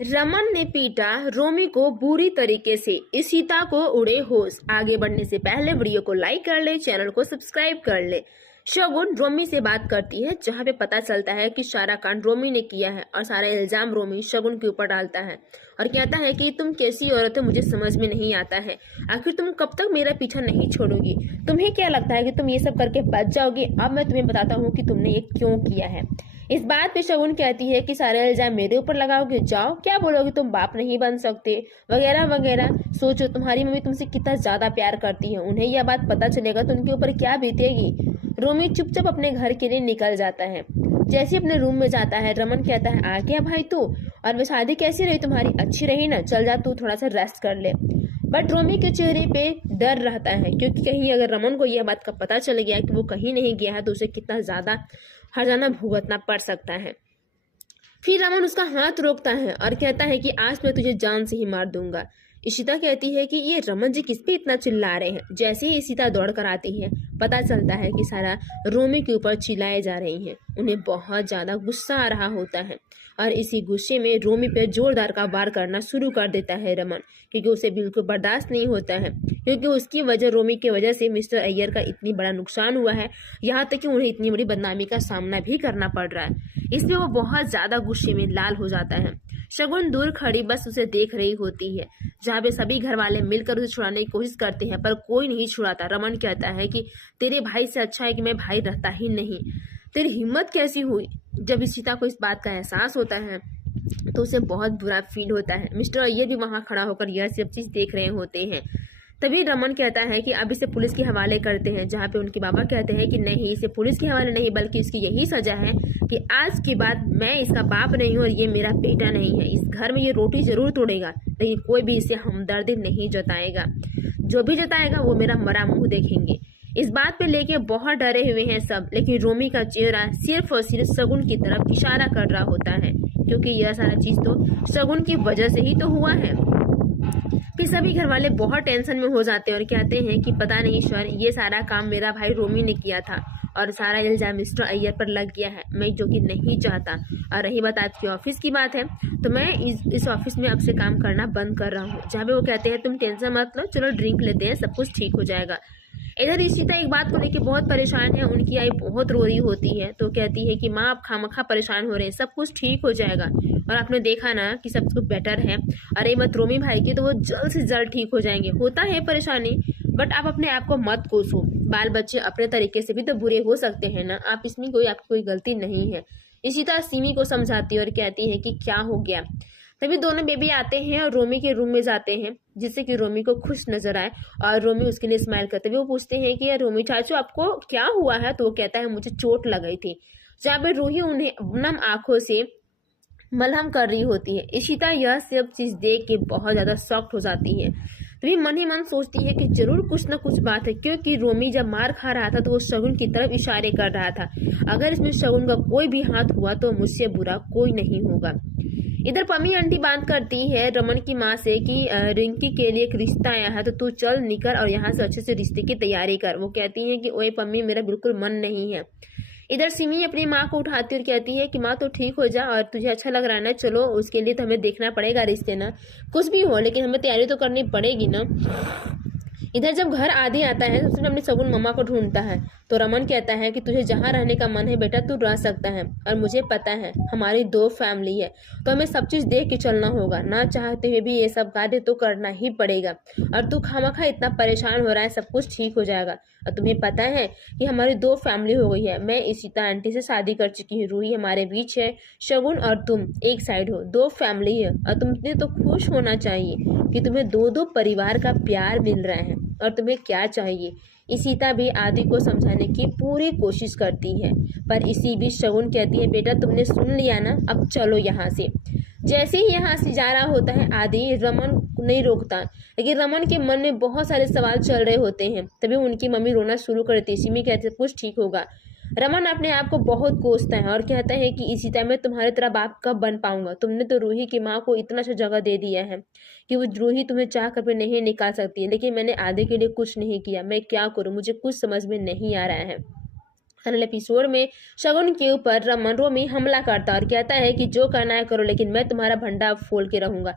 रमन ने पीटा रोमी को बुरी तरीके से, इशिता को उड़े होश। आगे बढ़ने से पहले वीडियो को लाइक कर ले, चैनल को सब्सक्राइब कर ले। शगुन रोमी से बात करती है, जहां पे पता चलता है कि सारा कांड रोमी ने किया है और सारा इल्जाम रोमी शगुन के ऊपर डालता है और कहता है कि तुम कैसी औरत हो, मुझे समझ में नहीं आता है। आखिर तुम कब तक मेरा पीछा नहीं छोड़ोगी? तुम्हें क्या लगता है कि तुम ये सब करके बच जाओगी? अब मैं तुम्हें बताता हूँ कि तुमने ये क्यों किया है। इस बात पे शगुन कहती है कि सारे इल्जाम मेरे ऊपर लगाओगे, जाओ क्या बोलोगे, तुम बाप नहीं बन सकते वगैरह वगैरह। सोचो तुम्हारी मम्मी तुमसे कितना ज्यादा प्यार करती है, उन्हें यह बात पता चलेगा तो उनके ऊपर क्या बीतेगी। रोमी चुपचाप अपने घर के लिए निकल जाता है। जैसे अपने रूम में जाता है, रमन कहता है आ गया भाई तू, और वह शादी कैसी रही तुम्हारी? अच्छी रही ना, चल जा तू थोड़ा सा रेस्ट कर ले। बट रोमी के चेहरे पे डर रहता है, क्योंकि कहीं अगर रमन को यह बात का पता चल गया कि वो कहीं नहीं गया है तो उसे कितना ज्यादा हर्जाना भुगतना पड़ सकता है। फिर रमन उसका हाथ रोकता है और कहता है कि आज मैं तुझे जान से ही मार दूंगा। इशिता कहती है कि ये रमन जी किस पे इतना चिल्ला रहे हैं। जैसे ही इशिता दौड़ कर आती है, पता चलता है कि सारा रोमी के ऊपर चिल्लाए जा रही हैं। उन्हें बहुत ज्यादा गुस्सा आ रहा होता है और इसी गुस्से में रोमी पे जोरदार का वार करना शुरू कर देता है रमन, क्योंकि उसे बिल्कुल बर्दाश्त नहीं होता है, क्योंकि उसकी वजह रोमी की वजह से मिस्टर अय्यर का इतनी बड़ा नुकसान हुआ है, यहाँ तक कि उन्हें इतनी बड़ी बदनामी का सामना भी करना पड़ रहा है। इसमें वो बहुत ज्यादा गुस्से में लाल हो जाता है। शगुन दूर खड़ी बस उसे देख रही होती है, जहाँ पे सभी घर वाले मिलकर उसे छुड़ाने की कोशिश करते हैं पर कोई नहीं छुड़ाता। रमन कहता है कि तेरे भाई से अच्छा है कि मैं भाई रहता ही नहीं। तेरी हिम्मत कैसी हुई? जब इशिता को इस बात का एहसास होता है तो उसे बहुत बुरा फील होता है। मिस्टर अय्यर भी वहां खड़ा होकर यह सब चीज देख रहे होते हैं। तभी रमन कहता है कि अब इसे पुलिस के हवाले करते हैं, जहाँ पे उनके बाबा कहते हैं कि नहीं, इसे पुलिस के हवाले नहीं, बल्कि इसकी यही सजा है कि आज के बाद मैं इसका बाप नहीं हूँ और ये मेरा बेटा नहीं है। इस घर में ये रोटी जरूर तोड़ेगा, लेकिन कोई भी इसे हमदर्दी नहीं जताएगा। जो भी जताएगा वो मेरा मरा मुंह देखेंगे। इस बात पे लेके बहुत डरे हुए हैं सब, लेकिन रोमी का चेहरा सिर्फ और सिर्फ शगुन की तरफ इशारा कर रहा होता है, क्योंकि यह सारा चीज तो शगुन की वजह से ही तो हुआ है। फिर सभी घर वाले बहुत टेंशन में हो जाते हैं और कहते हैं कि पता नहीं सर, ये सारा काम मेरा भाई रोमी ने किया था और सारा इल्जाम मिस्टर अय्यर पर लग गया है, मैं जो कि नहीं चाहता। और रही बात आपकी ऑफिस की बात है, तो मैं इस ऑफिस में अब से काम करना बंद कर रहा हूँ। जहाँ पे वो कहते हैं तुम टेंशन मत लो, चलो ड्रिंक लेते हैं, सब कुछ ठीक हो जाएगा। इधर इशिता एक बात को लेकर बहुत परेशान है, उनकी आई बहुत रो रही होती है, तो कहती है कि माँ आप खामखा परेशान हो रहे हैं, सब कुछ ठीक हो जाएगा। और आपने देखा ना कि सब कुछ बेटर है, अरे मत रोमी भाई की, तो वो जल्द से जल्द ठीक हो जाएंगे। होता है परेशानी, बट आप अपने आप को मत कोसो, बाल बच्चे अपने तरीके से भी तो बुरे हो सकते हैं ना, आप इसमें आपकी कोई गलती नहीं है। इशिता सिमी को समझाती है और कहती है कि क्या हो गया। तभी दोनों बेबी आते हैं और रोमी के रूम में जाते हैं, जिससे कि रोमी को खुश नजर आए और रोमी उसके लिए स्माइल करते हुए वो पूछते हैं कि यार रोमी चाचू आपको क्या हुआ है? तो वो कहता है मुझे चोट लग गई थी। जहाँ पे रूही उन्हें नम आंखों से मलहम कर रही होती है। इशिता यह सब चीज देख के बहुत ज्यादा शॉक्ड हो जाती है। तभी मन ही मन सोचती है कि जरूर कुछ न कुछ बात है, क्योंकि रोमी जब मार खा रहा था तो वो शगुन की तरफ इशारे कर रहा था। अगर इसमें शगुन का कोई भी हाथ हुआ तो मुझसे बुरा कोई नहीं होगा। इधर पम्मी आंटी बात करती है रमन की माँ से कि रिंकी के लिए एक रिश्ता आया है, तो तू चल निकल और यहाँ से अच्छे से रिश्ते की तैयारी कर। वो कहती है कि ओए पम्मी मेरा बिल्कुल मन नहीं है। इधर सिमी अपनी माँ को उठाती और कहती है कि माँ तो ठीक हो जा, और तुझे अच्छा लग रहा है ना, चलो उसके लिए तो हमें देखना पड़ेगा रिश्ते ना, कुछ भी हो लेकिन हमें तैयारी तो करनी पड़ेगी ना। इधर जब घर आदि आता है सबसे पहले शगुन मम्मा को ढूंढता है, तो रमन कहता है कि तुझे जहाँ रहने का मन है बेटा तू रह सकता है, और मुझे पता है हमारी दो फैमिली है तो हमें सब चीज देख के चलना होगा, ना चाहते हुए भी ये सब कार्य तो करना ही पड़ेगा। और तू खामखा इतना परेशान हो रहा है, सब कुछ ठीक हो जाएगा। और तुम्हें पता है कि हमारी दो फैमिली हो गई है, मैं इशिता आंटी से शादी कर चुकी हूँ, रूही हमारे बीच है, शगुन और तुम एक साइड हो, दो फैमिली है। और तुमने तो खुश होना चाहिए कि तुम्हें दो दो परिवार का प्यार मिल रहा है, और तुम्हें क्या चाहिए। इशिता भी आदि को समझाने की पूरी कोशिश करती है, पर इसी बीच शगुन कहती है बेटा तुमने सुन लिया ना, अब चलो यहाँ से। जैसे ही यहाँ से जा रहा होता है आदि, रमन नहीं रोकता, लेकिन रमन के मन में बहुत सारे सवाल चल रहे होते हैं। तभी उनकी मम्मी रोना शुरू करती है। सिमी कहते कुछ ठीक होगा। रमन अपने आप को बहुत कोसता है और कहता है कि इशिता मैं तुम्हारी तरह बाप कब बन पाऊंगा? तुमने तो रूही की माँ को इतना सा जगह दे दिया है कि वो रूही तुम्हें चाह कर भी नहीं निकाल सकती है, लेकिन मैंने आधे के लिए कुछ नहीं किया। मैं क्या करूं, मुझे कुछ समझ में नहीं आ रहा है। फाइनल एपिसोड में शगुन के ऊपर रमन रोमी हमला करता और कहता है कि जो करना है करो, लेकिन मैं तुम्हारा भंडा फोड़ के रहूंगा।